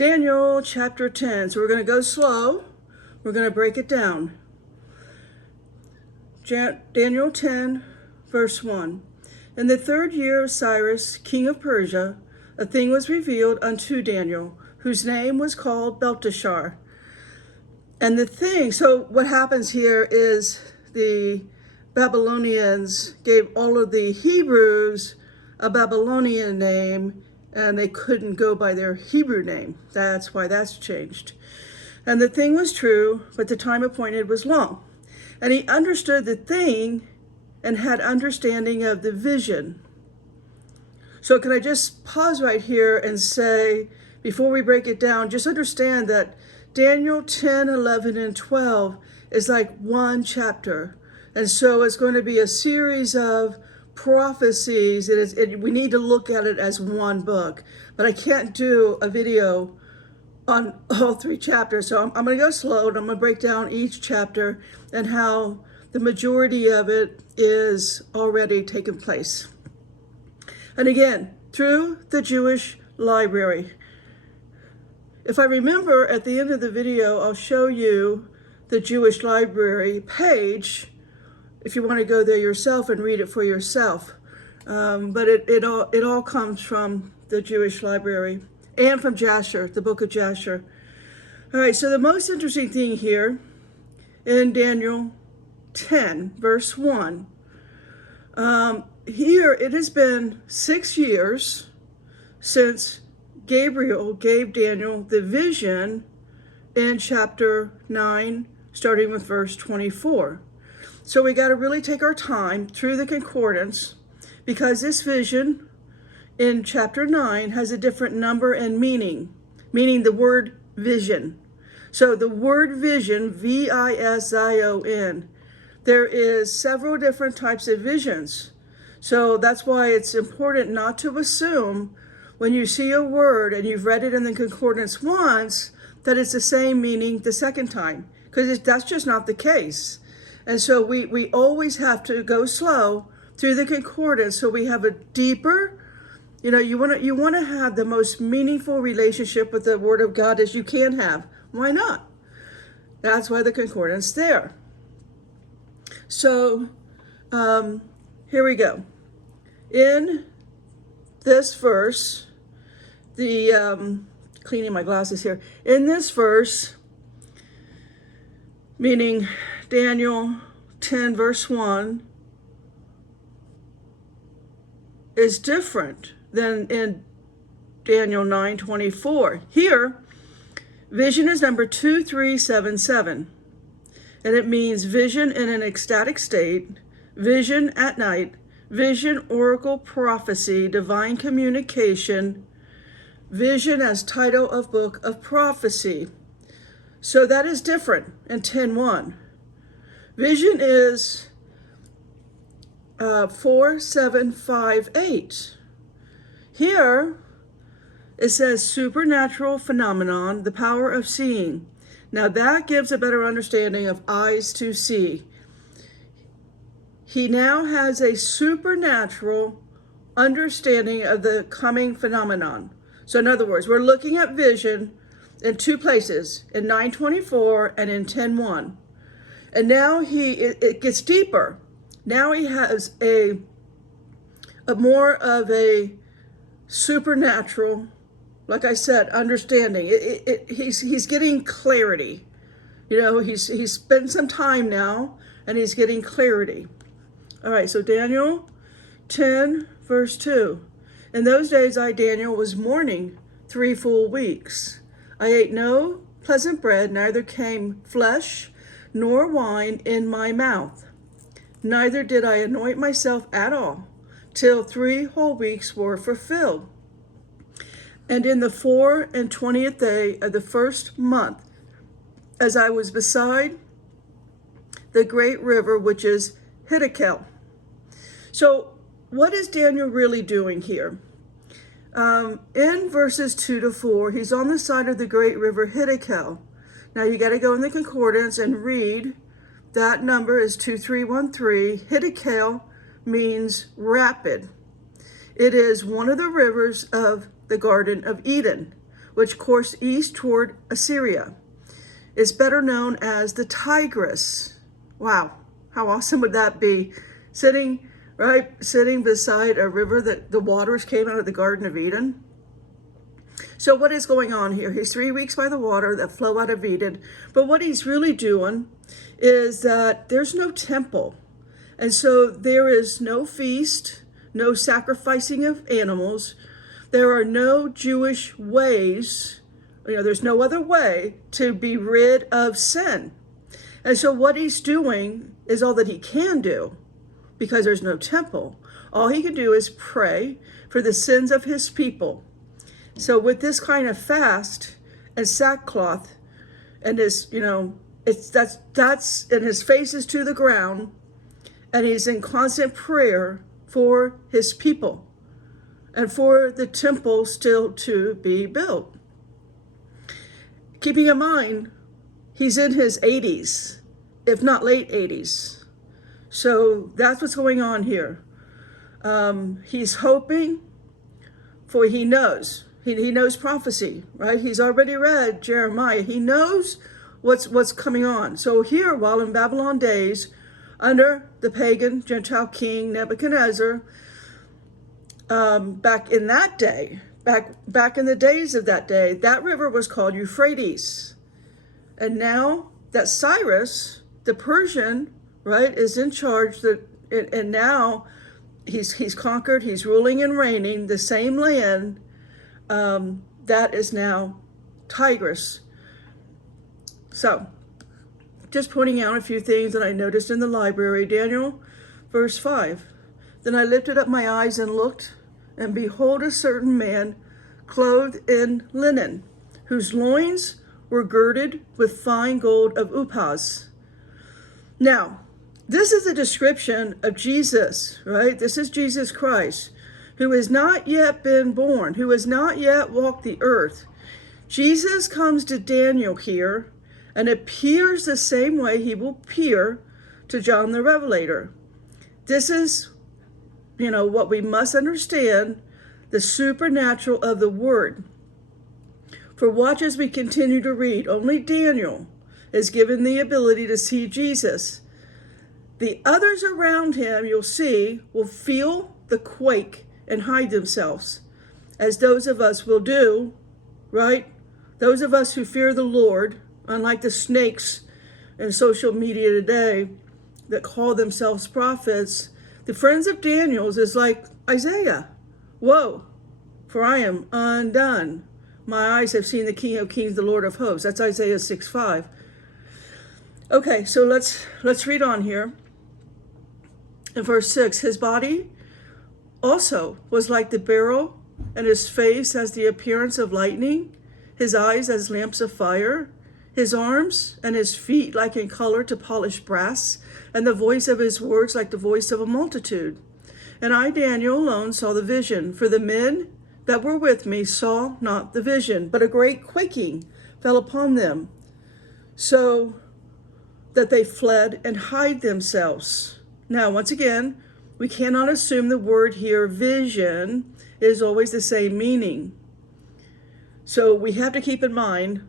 Daniel chapter 10. So we're going to go slow. We're going to break it down. Daniel 10, verse 1. In the 3rd year of Cyrus, king of Persia, a thing was revealed unto Daniel, whose name was called Belteshazzar. And the thing, so what happens here is the Babylonians gave all of the Hebrews a Babylonian name, and they couldn't go by their Hebrew name. That's why that's changed. And the thing was true, but the time appointed was long. And he understood the thing and had understanding of the vision. So can I just pause right here and say, before we break it down, just understand that Daniel 10, 11, and 12 is like one chapter. And so it's going to be a series of prophecies. We need to look at it as one book. But I can't do a video on all 3 chapters. So I'm going to go slow, and I'm going to break down each chapter and how the majority of it is already taken place. And again, through the Jewish library. If I remember, at the end of the video, I'll show you the Jewish library page if you want to go there yourself and read it for yourself. But it all comes from the Jewish library and from Jasher, the book of Jasher. All right, so the most interesting thing here in Daniel 10, verse 1, here it has been 6 years since Gabriel gave Daniel the vision in chapter 9, starting with verse 24. So we got to really take our time through the concordance, because this vision in chapter 9 has a different number and meaning the word vision. So the word vision, V-I-S-I-O-N, there is several different types of visions. So that's why it's important not to assume when you see a word and you've read it in the concordance once that it's the same meaning the second time, because that's just not the case. And so we always have to go slow through the concordance so we have a deeper, you want to have the most meaningful relationship with the Word of God as you can have. Why not? That's why the concordance is there. So here we go. In this verse, cleaning my glasses here. In this verse, meaning Daniel 10, verse 1, is different than in Daniel 9, 24. Here, vision is number 2377, and it means vision in an ecstatic state, vision at night, vision, oracle, prophecy, divine communication, vision as title of book of prophecy. So that is different in 10:1. Vision is 4758. Here it says supernatural phenomenon, the power of seeing. Now that gives a better understanding of eyes to see. He now has a supernatural understanding of the coming phenomenon. So in other words, we're looking at vision in 2 places, in 9:24 and in 10:1. And now it gets deeper. Now he has a more of a supernatural, like I said, understanding. He's getting clarity. He's spent some time now, and he's getting clarity. All right, so Daniel 10, verse 2. In those days I, Daniel, was mourning 3 full weeks. I ate no pleasant bread, neither came flesh nor wine in my mouth. Neither did I anoint myself at all, till 3 whole weeks were fulfilled. And in the 24th day of the 1st month, as I was beside the great river, which is Hiddekel. So what is Daniel really doing here? In verses 2 to 4, he's on the side of the great river Hiddekel. Now you got to go in the concordance and read. That number is 2313. Hiddekel means rapid. It is one of the rivers of the Garden of Eden, which coursed east toward Assyria. It's better known as the Tigris. Wow, how awesome would that be? Sitting beside a river that the waters came out of the Garden of Eden. So what is going on here? He's 3 weeks by the water that flow out of Eden. But what he's really doing is that there's no temple. And so there is no feast, no sacrificing of animals. There are no Jewish ways. There's no other way to be rid of sin. And so what he's doing is all that he can do, because there's no temple. All he can do is pray for the sins of his people. So with this kind of fast and sackcloth, and his, that's and his face is to the ground, and he's in constant prayer for his people and for the temple still to be built. Keeping in mind, he's in his 80s, if not late 80s. So that's what's going on here. He's hoping, for he knows. He knows prophecy, right? He's already read Jeremiah. He knows what's coming on. So here, while in Babylon days, under the pagan Gentile king Nebuchadnezzar, back in that day, back in the days of that day, that river was called Euphrates. And now that Cyrus, the Persian, right, is in charge, and now he's conquered, he's ruling and reigning the same land, that is now Tigris. So, just pointing out a few things that I noticed in the library. Daniel, verse 5. Then I lifted up my eyes and looked, and behold, a certain man clothed in linen, whose loins were girded with fine gold of Uphaz. Now, this is a description of Jesus, right? This is Jesus Christ, who has not yet been born, who has not yet walked the earth. Jesus comes to Daniel here and appears the same way he will appear to John the Revelator. This is, what we must understand, the supernatural of the Word. For watch as we continue to read, only Daniel is given the ability to see Jesus. The others around him, you'll see, will feel the quake and hide themselves, as those of us will do, right? Those of us who fear the Lord, unlike the snakes in social media today that call themselves prophets, the friends of Daniel's is like Isaiah. Woe, for I am undone. My eyes have seen the King of Kings, the Lord of hosts. That's Isaiah 6:5. Okay, so let's read on here. In verse 6, his body also was like the beryl, and his face has the appearance of lightning, his eyes as lamps of fire, his arms and his feet like in color to polished brass, and the voice of his words like the voice of a multitude. And I, Daniel, alone saw the vision, for the men that were with me saw not the vision, but a great quaking fell upon them, so that they fled and hid themselves. Now, once again, we cannot assume the word here, vision, is always the same meaning. So we have to keep in mind,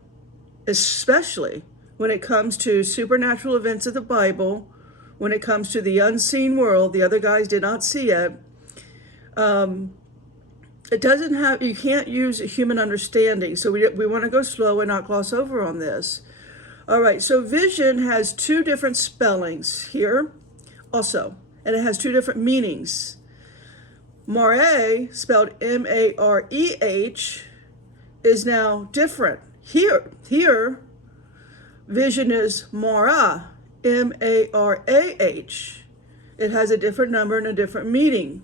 especially when it comes to supernatural events of the Bible, when it comes to the unseen world, the other guys did not see it. It doesn't have, you can't use a human understanding. So we want to go slow and not gloss over on this. All right, so vision has two different spellings here also, and it has two different meanings. Mareh, spelled M-A-R-E-H, is now different. Here, vision is Marah, M-A-R-A-H. It has a different number and a different meaning.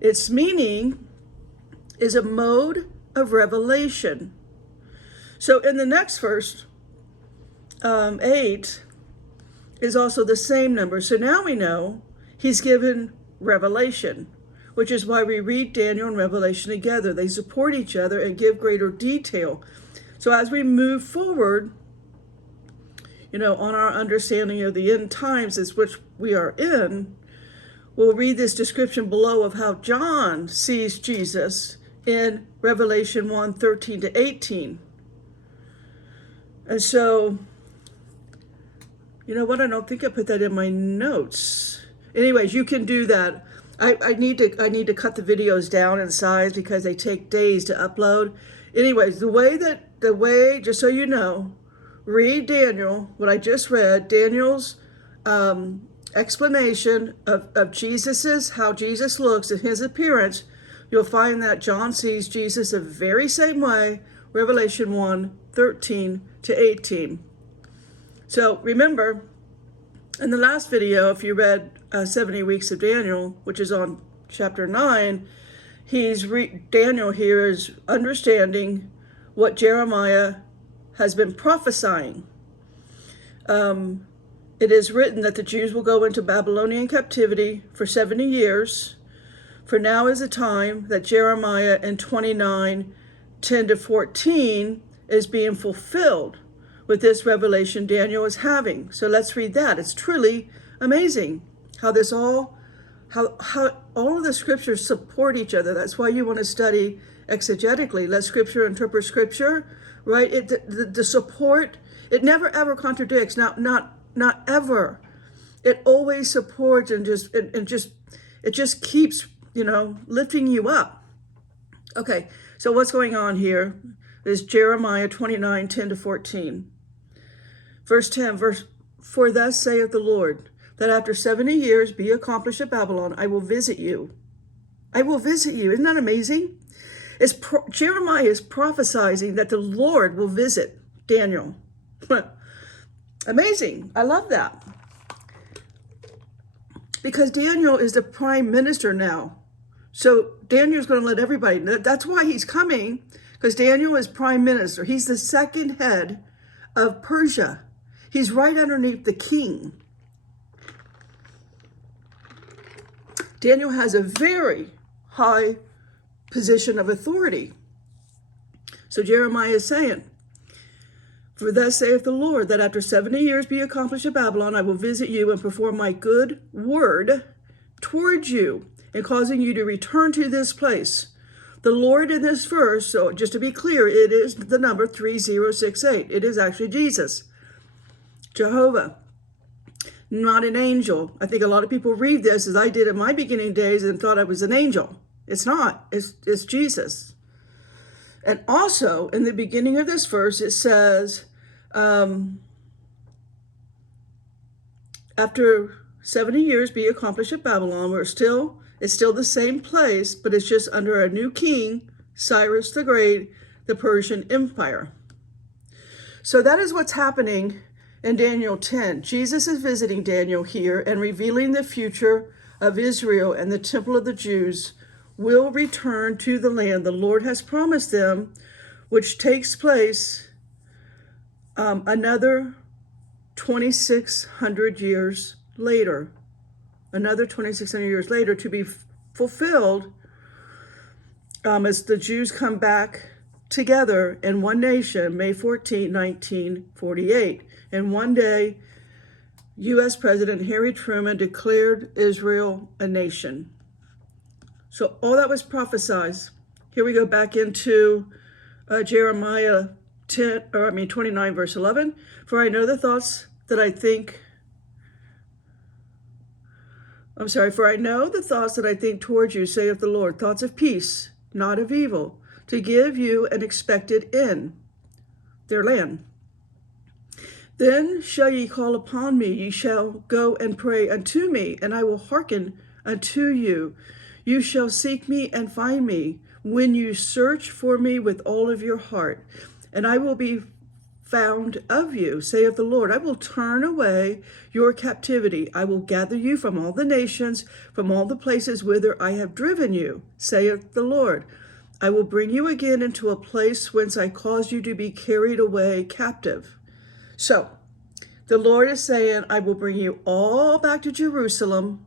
Its meaning is a mode of revelation. So in the next verse, 8 is also the same number. So now we know he's given revelation, which is why we read Daniel and Revelation together. They support each other and give greater detail. So as we move forward, on our understanding of the end times, as which we are in, we'll read this description below of how John sees Jesus in Revelation 1:13-18. And so, you know what? I don't think I put that in my notes. Anyways, you can do that. I need to cut the videos down in size because they take days to upload. Anyways, the way, just so you know, read Daniel, what I just read, Daniel's explanation of Jesus's, how Jesus looks and his appearance. You'll find that John sees Jesus the very same way, Revelation 1:13-18. So remember, in the last video, if you read 70 Weeks of Daniel, which is on chapter 9, Daniel here is understanding what Jeremiah has been prophesying. It is written that the Jews will go into Babylonian captivity for 70 years. For now is the time that Jeremiah in 29:10-14 is being fulfilled with this revelation Daniel is having. So let's read that. It's truly amazing how all of the scriptures support each other. That's why you want to study exegetically. Let scripture interpret scripture, right? The support, it never ever contradicts. Not ever. It always supports and it just keeps, lifting you up. Okay, so what's going on here is Jeremiah 29:10-14. Verse 10, for thus saith the Lord, that after 70 years be accomplished at Babylon, I will visit you. I will visit you. Isn't that amazing? Jeremiah is prophesying that the Lord will visit Daniel. Amazing. I love that. Because Daniel is the prime minister now. So Daniel's going to let everybody know. That's why he's coming, because Daniel is prime minister. He's the second head of Persia. He's right underneath the king. Daniel has a very high position of authority. So Jeremiah is saying, for thus saith the Lord, that after 70 years be accomplished at Babylon, I will visit you and perform my good word towards you, and causing you to return to this place. The Lord in this verse, so just to be clear, it is the number 3068. It is actually Jesus, Jehovah, not an angel. I think a lot of people read this, as I did in my beginning days, and thought I was an angel. It's not. It's Jesus. And also, in the beginning of this verse, it says, after 70 years be accomplished at Babylon, where it's still the same place, but it's just under a new king, Cyrus the Great, the Persian Empire. So that is what's happening in Daniel 10. Jesus is visiting Daniel here and revealing the future of Israel, and the temple of the Jews will return to the land the Lord has promised them, which takes place another 2,600 years later. Another 2,600 years later, to be fulfilled as the Jews come back together in one nation, May 14, 1948. And one day, U.S. President Harry Truman declared Israel a nation. So all that was prophesied. Here we go back into Jeremiah 29, verse 11. For I know the thoughts that I think towards you, saith the Lord, thoughts of peace, not of evil, to give you an expected end, their land. Then shall ye call upon me, ye shall go and pray unto me, and I will hearken unto you. You shall seek me and find me, when you search for me with all of your heart. And I will be found of you, saith the Lord. I will turn away your captivity. I will gather you from all the nations, from all the places whither I have driven you, saith the Lord. I will bring you again into a place whence I caused you to be carried away captive. So, the Lord is saying, I will bring you all back to Jerusalem,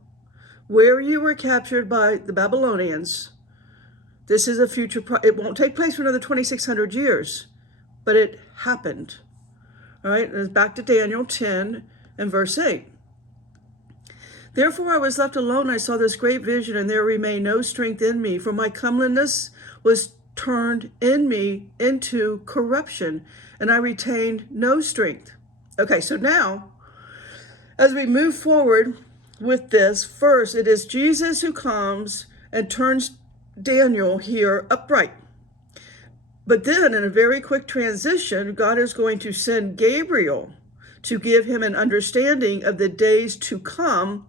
where you were captured by the Babylonians. This is a future, it won't take place for another 2,600 years, but it happened. All right, and it's back to Daniel 10 and verse 8. Therefore I was left alone, I saw this great vision, and there remained no strength in me, for my comeliness was turned in me into corruption, and I retained no strength. Okay, so now, as we move forward with this, first, it is Jesus who comes and turns Daniel here upright. But then, in a very quick transition, God is going to send Gabriel to give him an understanding of the days to come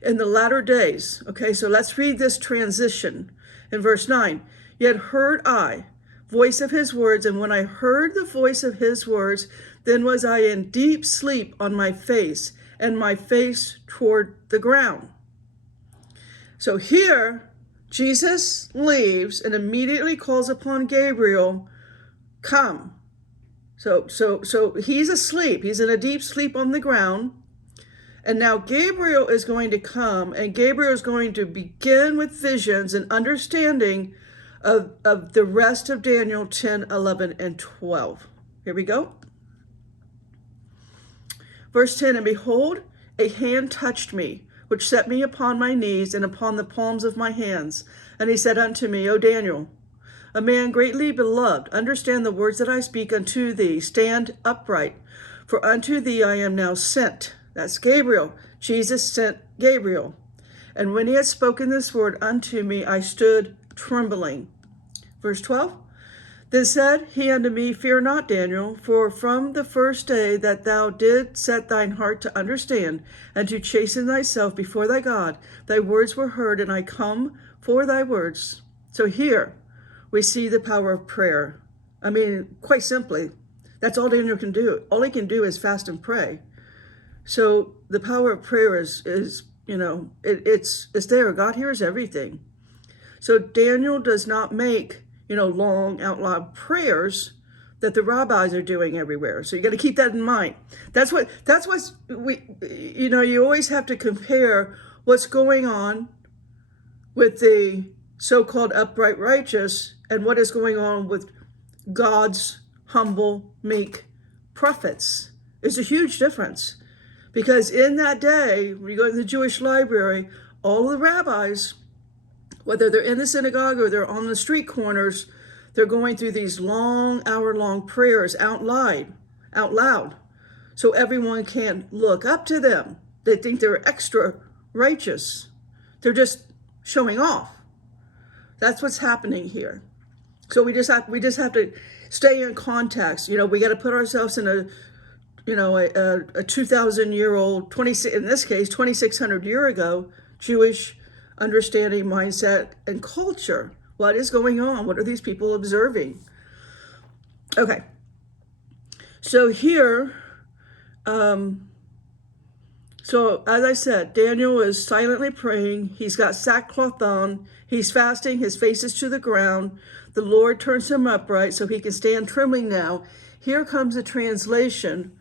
in the latter days. Okay, so let's read this transition in verse 9. Yet heard I voice of his words, and when I heard the voice of his words, then was I in deep sleep on my face, and my face toward the ground. So here, Jesus leaves and immediately calls upon Gabriel, come. So he's asleep. He's in a deep sleep on the ground. And now Gabriel is going to come, and Gabriel is going to begin with visions and understanding of the rest of Daniel 10, 11, and 12. Here we go. Verse 10, and behold, a hand touched me, which set me upon my knees and upon the palms of my hands. And he said unto me, O Daniel, a man greatly beloved, understand the words that I speak unto thee. Stand upright, for unto thee I am now sent. That's Gabriel. Jesus sent Gabriel. And when he had spoken this word unto me, I stood trembling. Verse 12. Then said he unto me, fear not, Daniel, for from the first day that thou did set thine heart to understand and to chasten thyself before thy God, thy words were heard, and I come for thy words. So here we see the power of prayer. I mean, quite simply, that's all Daniel can do. All he can do is fast and pray. So the power of prayer is it's there. God hears everything. So Daniel does not make, long out loud prayers that the rabbis are doing everywhere. So you got to keep that in mind. That's what's you always have to compare what's going on with the so-called upright righteous and what is going on with God's humble, meek prophets. There's a huge difference. Because in that day, when you go to the Jewish library, all of the rabbis, whether they're in the synagogue or they're on the street corners, they're going through these long, hour-long prayers out loud, so everyone can look up to them. They think they're extra righteous. They're just showing off. That's what's happening here. So we just have to stay in context. We got to put ourselves in a 2,000-year-old, in this case, 2,600 year ago, Jewish understanding, mindset, and culture. What is going on? What are these people observing? Okay. So here, so as I said, Daniel is silently praying. He's got sackcloth on. He's fasting. His face is to the ground. The Lord turns him upright so he can stand trembling now. Here comes a translation.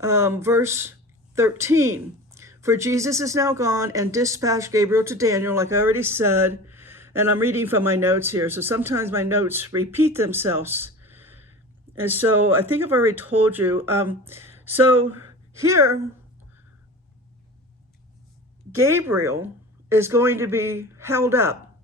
Verse 13, for Jesus is now gone and dispatched Gabriel to Daniel, like I already said, and I'm reading from my notes here, so sometimes my notes repeat themselves. And so I think I've already told you. So here, Gabriel is going to be held up.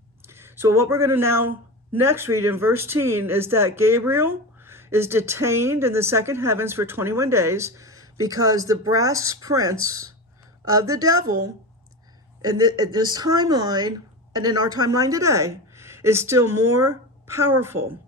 So what we're going to now next read in verse 10 is that Gabriel is detained in the second heavens for 21 days, because the brass prince of the devil in this timeline and in our timeline today is still more powerful,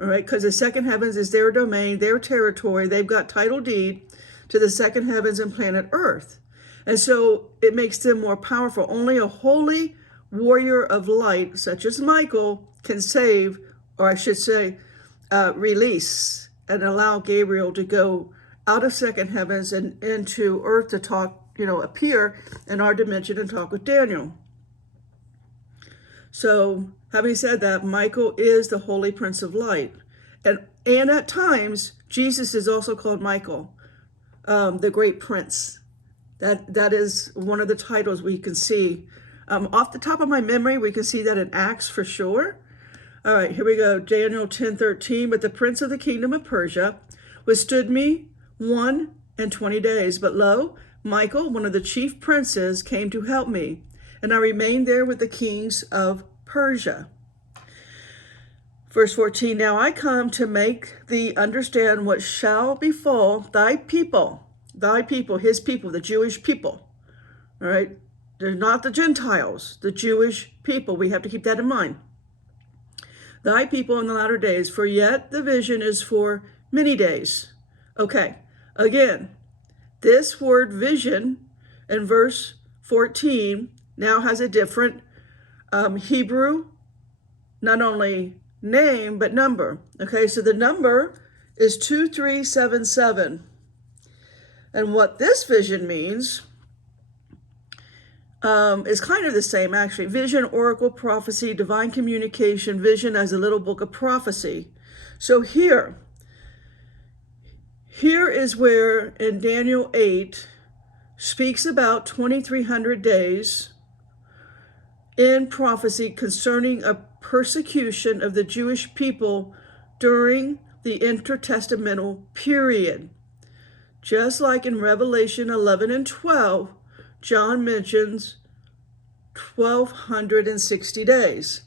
all right? Because the second heavens is their domain, their territory. They've got title deed to the second heavens and planet Earth. And so it makes them more powerful. Only a holy warrior of light, such as Michael, can save, or I should say, release and allow Gabriel to go out of second heavens and into earth to talk, appear in our dimension and talk with Daniel. So having said that, Michael is the Holy Prince of Light. And at times, Jesus is also called Michael, the Great Prince. That is one of the titles we can see. Off the top of my memory, we can see that in Acts for sure. All right, here we go. Daniel 10:13, but the prince of the kingdom of Persia withstood me 21 days. But lo, Michael, one of the chief princes, came to help me, and I remained there with the kings of Persia. Verse 14, now I come to make thee understand what shall befall thy people, his people, the Jewish people. All right? They're not the Gentiles, the Jewish people. We have to keep that in mind. Thy people in the latter days, for yet the vision is for many days. Okay, again, this word vision in verse 14 now has a different Hebrew, not only name, but number. Okay, so the number is 2377. And what this vision means is kind of the same, actually. Vision, oracle, prophecy, divine communication, vision as a little book of prophecy. So here is where in Daniel 8 speaks about 2300 days in prophecy concerning a persecution of the Jewish people during the intertestamental period. Just like in Revelation 11 and 12, John mentions 1260 days.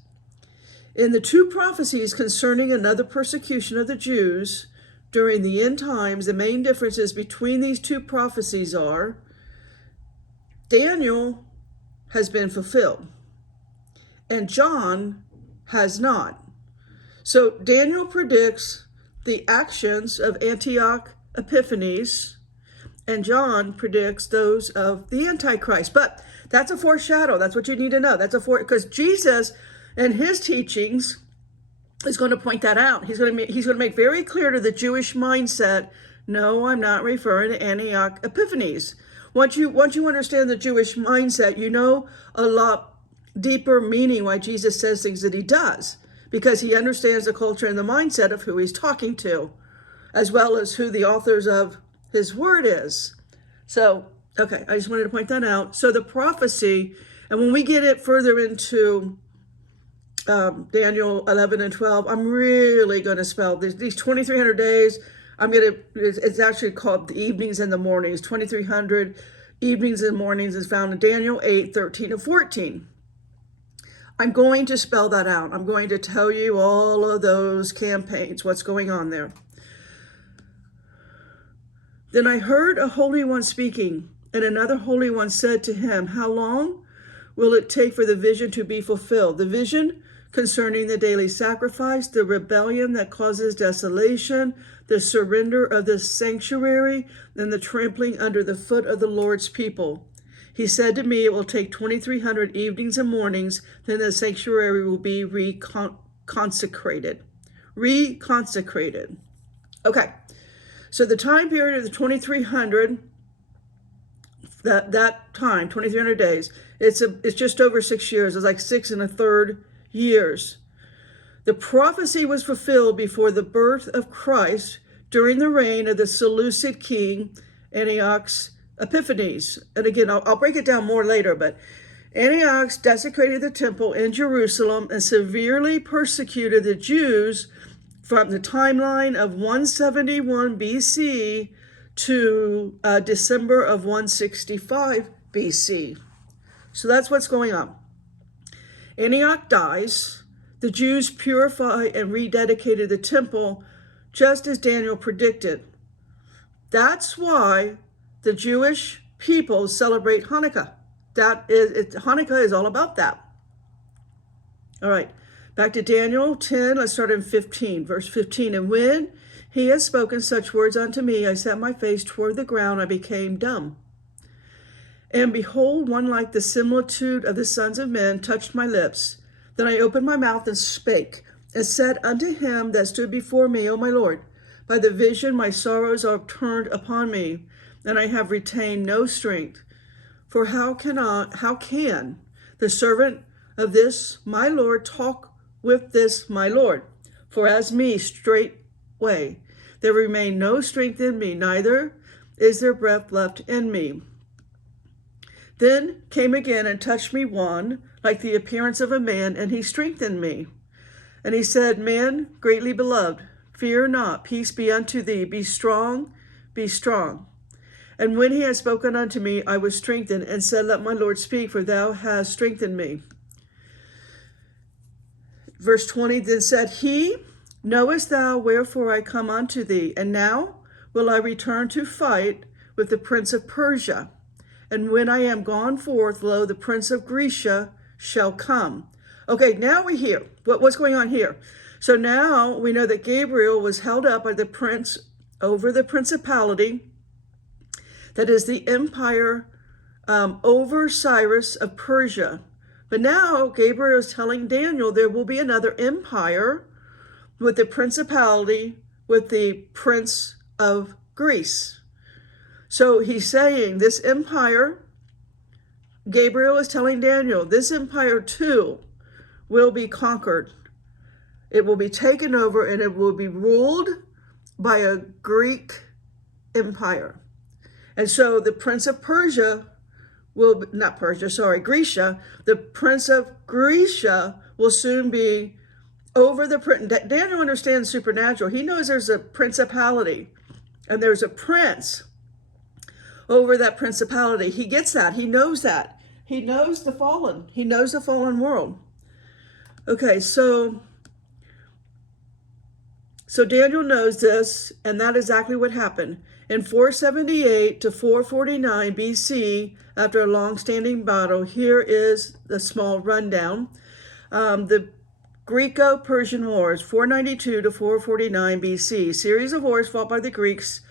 In the two prophecies concerning another persecution of the Jews during the end times, the main differences between these two prophecies are Daniel has been fulfilled and John has not. So Daniel predicts the actions of Antioch Epiphanes, and John predicts those of the Antichrist. But that's a foreshadow. That's what you need to know. Because Jesus and his teachings is going to point that out. He's going to make very clear to the Jewish mindset, no, I'm not referring to Antioch Epiphanes. Once you understand the Jewish mindset, you know a lot deeper meaning why Jesus says things that he does, because he understands the culture and the mindset of who he's talking to, as well as who the authors of his word is. So, okay, I just wanted to point that out. So the prophecy, and when we get it further into Daniel 11 and 12, I'm really going to spell these 2,300 days. It's actually called the evenings and the mornings. 2,300 evenings and mornings is found in Daniel 8, 13 and 14. I'm going to spell that out. I'm going to tell you all of those campaigns, what's going on there. Then I heard a holy one speaking, and another holy one said to him, how long will it take for the vision to be fulfilled? The vision concerning the daily sacrifice, the rebellion that causes desolation, the surrender of the sanctuary, and the trampling under the foot of the Lord's people. He said to me, it will take 2,300 evenings and mornings, then the sanctuary will be reconsecrated. Reconsecrated. Okay, so the time period of the 2,300, that time, 2,300 days, it's just over 6 years. It's like 6 1/3 years. The prophecy was fulfilled before the birth of Christ during the reign of the Seleucid king Antiochus Epiphanes. And again, I'll break it down more later, but Antiochus desecrated the temple in Jerusalem and severely persecuted the Jews from the timeline of 171 BC to December of 165 BC. So that's what's going on. Antioch dies. The Jews purify and rededicated the temple just as Daniel predicted. That's why the Jewish people celebrate Hanukkah. Hanukkah is all about that. All right, back to Daniel 10. Let's start in 15, verse 15. And when he had spoken such words unto me, I set my face toward the ground. I became dumb. And behold, one like the similitude of the sons of men touched my lips. Then I opened my mouth and spake, and said unto him that stood before me, O my Lord, by the vision my sorrows are turned upon me, and I have retained no strength. For how can the servant of this my Lord talk with this my Lord? For as me straightway there remain no strength in me, neither is there breath left in me. Then came again and touched me one, like the appearance of a man, and he strengthened me. And he said, Man greatly beloved, fear not, peace be unto thee, be strong, be strong. And when he had spoken unto me, I was strengthened, and said, Let my Lord speak, for thou hast strengthened me. Verse 20, then said he, knowest thou wherefore I come unto thee? And now will I return to fight with the prince of Persia. And when I am gone forth, lo, the prince of Grecia shall come. Okay, now we hear what's going on here. So now we know that Gabriel was held up by the prince over the principality, that is the empire over Cyrus of Persia. But now Gabriel is telling Daniel there will be another empire with the principality with the prince of Greece. So he's saying this empire, Gabriel is telling Daniel, this empire too will be conquered. It will be taken over and it will be ruled by a Greek empire. And so the prince of Persia will, not Persia, sorry, Grecia, the prince of Grecia will soon be over the prince. Daniel understands supernatural. He knows there's a principality and there's a prince over that principality. He gets that. He knows that. He knows the fallen. He knows the fallen world. Okay, so Daniel knows this, and that is exactly what happened. In 478 to 449 BC, after a long-standing battle, here is the small rundown. The Greco-Persian Wars, 492 to 449 BC, series of wars fought by the Greeks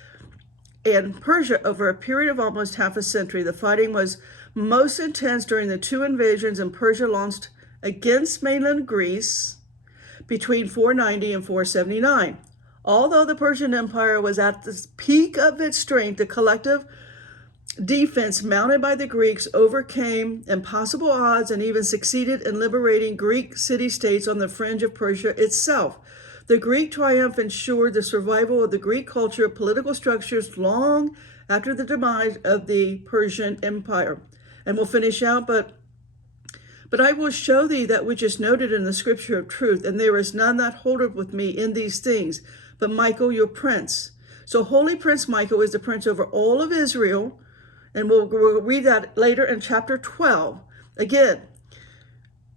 and Persia over a period of almost half a century. The fighting was most intense during the two invasions in Persia launched against mainland Greece between 490 and 479. Although the Persian Empire was at the peak of its strength, the collective defense mounted by the Greeks overcame impossible odds and even succeeded in liberating Greek city-states on the fringe of Persia itself. The Greek triumph ensured the survival of the Greek culture, political structures long after the demise of the Persian Empire. And we'll finish out, but I will show thee that which is noted in the scripture of truth, and there is none that holdeth with me in these things, but Michael your prince. So Holy Prince Michael is the prince over all of Israel, and we'll read that later in chapter 12. Again,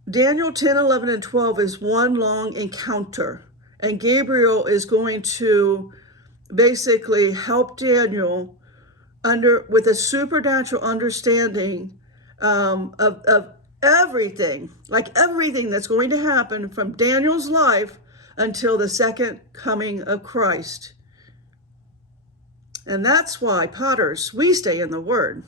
Daniel 10, 11, and 12 is one long encounter, and Gabriel is going to basically help Daniel with a supernatural understanding of everything, like everything that's going to happen from Daniel's life until the second coming of Christ. And that's why, Potters, we stay in the Word.